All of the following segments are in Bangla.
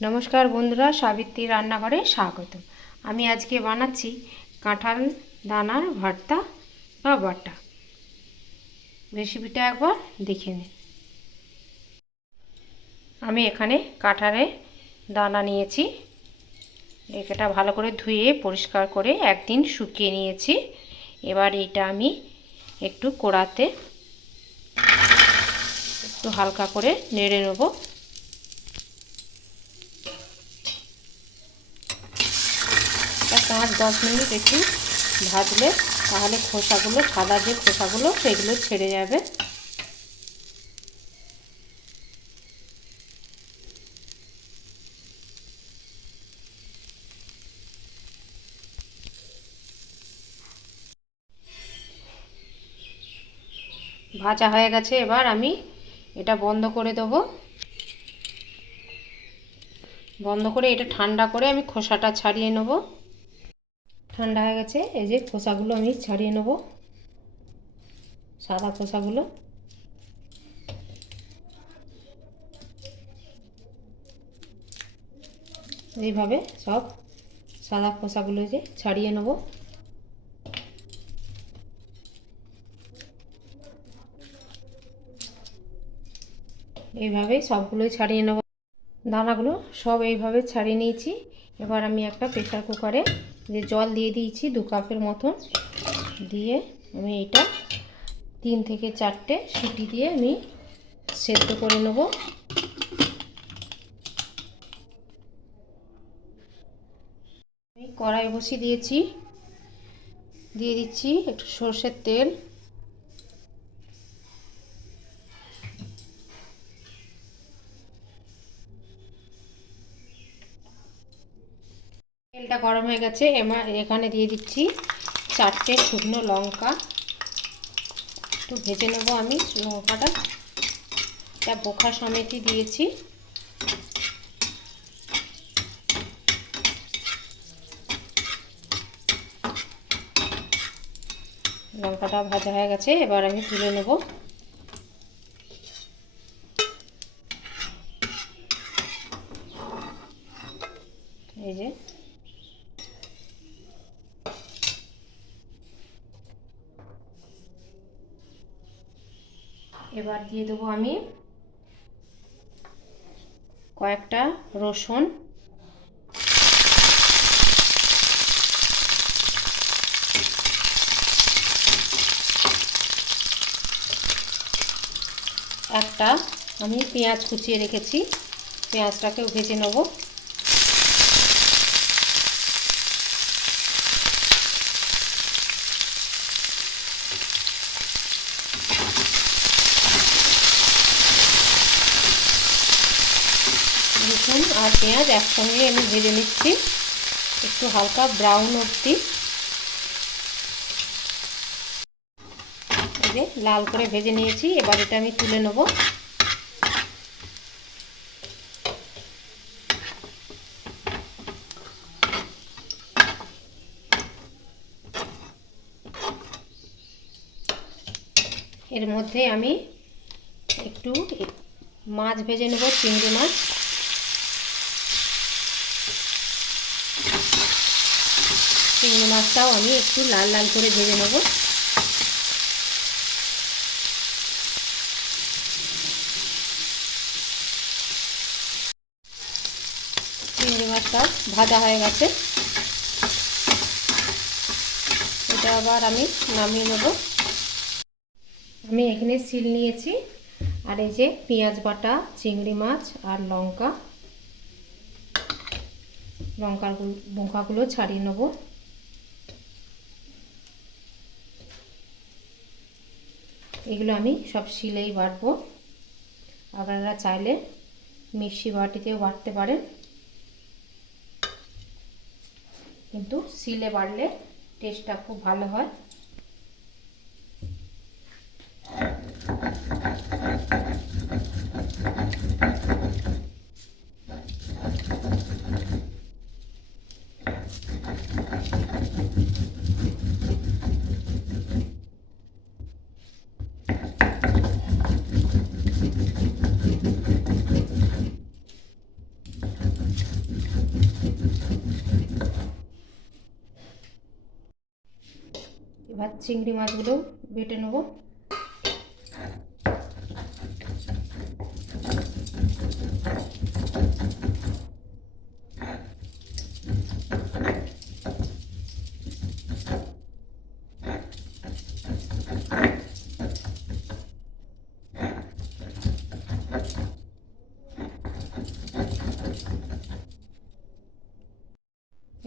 নমস্কার বন্ধুরা, সাবিত্রী রান্নাঘরে স্বাগত। আমি আজকে বানাচ্ছি কাঁঠাল দানার ভর্তা বা বাটা রেসিপিটা একবার দেখে নিন আমি এখানে কাঁঠালের দানা নিয়েছি। এটা ভালো করে ধুয়ে পরিষ্কার করে একদিন শুকিয়ে নিয়েছি। এবার এটা আমি একটু কোড়াতে একটু হালকা করে নেড়ে নেব। পাঁচ দশ মিনিট একটু ভাজলে, তাহলে খোসাগুলো, সাদা যে খোসাগুলো, সেগুলো ছেড়ে যাবে। ভাজা হয়ে গেছে, এবার আমি এটা বন্ধ করে দেবো। বন্ধ করে এটা ঠান্ডা করে আমি খোসাটা ছাড়িয়ে নেব। ঠান্ডা হয়ে গেছে, এই যে খোসাগুলো আমি ছাড়িয়ে নেব। সাদা খোসাগুলো। এইভাবে সব সাদা খোসাগুলো যে ছাড়িয়ে নেব। এইভাবেই সবগুলোই ছাড়িয়ে নেব। দানাগুলো সব এইভাবে ছাড়িয়ে নিয়েছি। এবার আমি একটা প্রেশার কুকারে যে জল দিয়ে দিয়েছি দু কাপের মতন, দিয়ে আমি এটা তিন থেকে চারটে সিটি দিয়ে আমি সেদ্ধ করে নেব। আমি কড়াই বসিয়ে দিয়েছি, দিয়ে দিচ্ছি একটু সর্ষের তেল। তেলটা গরম হয়ে গেছে এবার এখানে দিয়ে দিচ্ছি চারটে শুকনো লঙ্কা। একটু ভেজে নেব আমি লঙ্কাটা। এটা বোখা সমেতই দিয়েছি। লঙ্কাটা ভাজা হয়ে গেছে, এবার আমি তুলে নেব এই যে এবার দিয়ে দেবো আমি কয়েকটা রসুন। একটা আমি পেঁয়াজ কুচিয়ে রেখেছি। পেঁয়াজটাকেও ভেজে নেব। রসুন আর পেঁয়াজ একসঙ্গে আমি ভেজে নিচ্ছি। একটু হালকা ব্রাউন অবধি। যে লাল করে ভেজে নিয়েছি, এবার এটা আমি তুলে নেব। এর মধ্যে আমি একটু মাছ ভেজে নেব, চিংড়ি মাছ। চিংড়ি মাছটাও আমি একটু লাল লাল করে ভেজে নেব। চিংড়ি মাছটা ভাজা হয়ে গেছে। এটা আবার আমি নামিয়ে নেব। আমি এখানে সিল নিয়েছি। আর এই যে পেঁয়াজ বাটা, চিংড়ি মাছ আর লঙ্কা। লঙ্কার লঙ্কাগুলো ছাড়িয়ে নেব। এগুলো আমি সব শিলেই বাটবো আপনারা চাইলে মিক্সি বাটিতেও বাটতে পারেন কিন্তু শিলে বাড়লে টেস্টটা খুব ভালো হয় Thank you. চিংড়ি মাছগুলো বেটে নেব।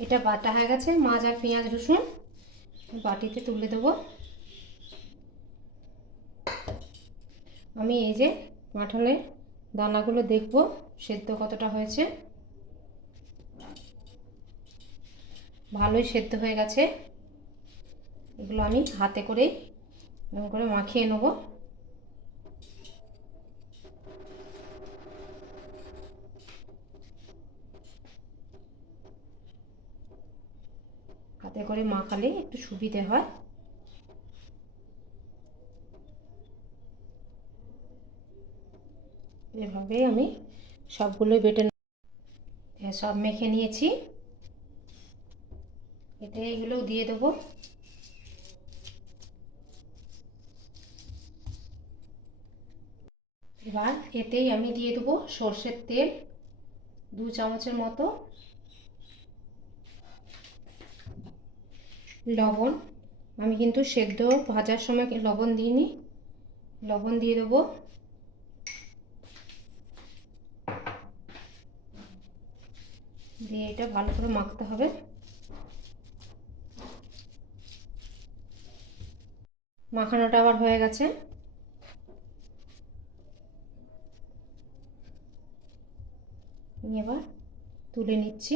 এটা বাটা হয়ে গেছে মাছ আর পেঁয়াজ রসুন। বাটিতে তুলে দেবো। আমি এই যে মাঠলে দানাগুলো দেখব, সেদ্ধ কতটা হয়েছে। ভালোই সেদ্ধ হয়ে গেছে। এগুলো আমি হাতে করেই এরকম করে মাখিয়ে নেব। হাতে করে মাখালে একটু সুবিধে হয়। এভাবে আমি সবগুলো বেটে সব মেখে নিয়েছি। এতে এগুলো দিয়ে দেবো। এবার এতেই আমি দিয়ে দেবো সর্ষের তেল। দু চামচের মতো লবণ। আমি কিন্তু সেদ্ধ ভাজার সময় লবণ দিইনি। লবণ দিয়ে দেবো। দিয়ে এটা ভালো করে মাখতে হবে। মাখানোটা আবার হয়ে গেছে। এবার তুলে নিচ্ছি।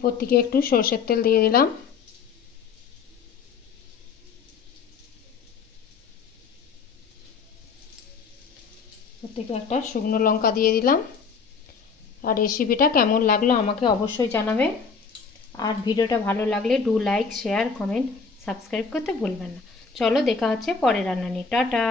উপর থেকে একটু সর্ষের তেল দিয়ে দিলাম। থেকে একটা শুকনো লঙ্কা দিয়ে দিলাম। আর রেসিপিটা কেমন লাগল আমাকে অবশ্যই জানাবে। আর ভিডিওটা ভালো লাগলে do like share comment subscribe করতে ভুলবেন না। চলো দেখা হচ্ছে পরে রান্না নিয়ে। টাটা!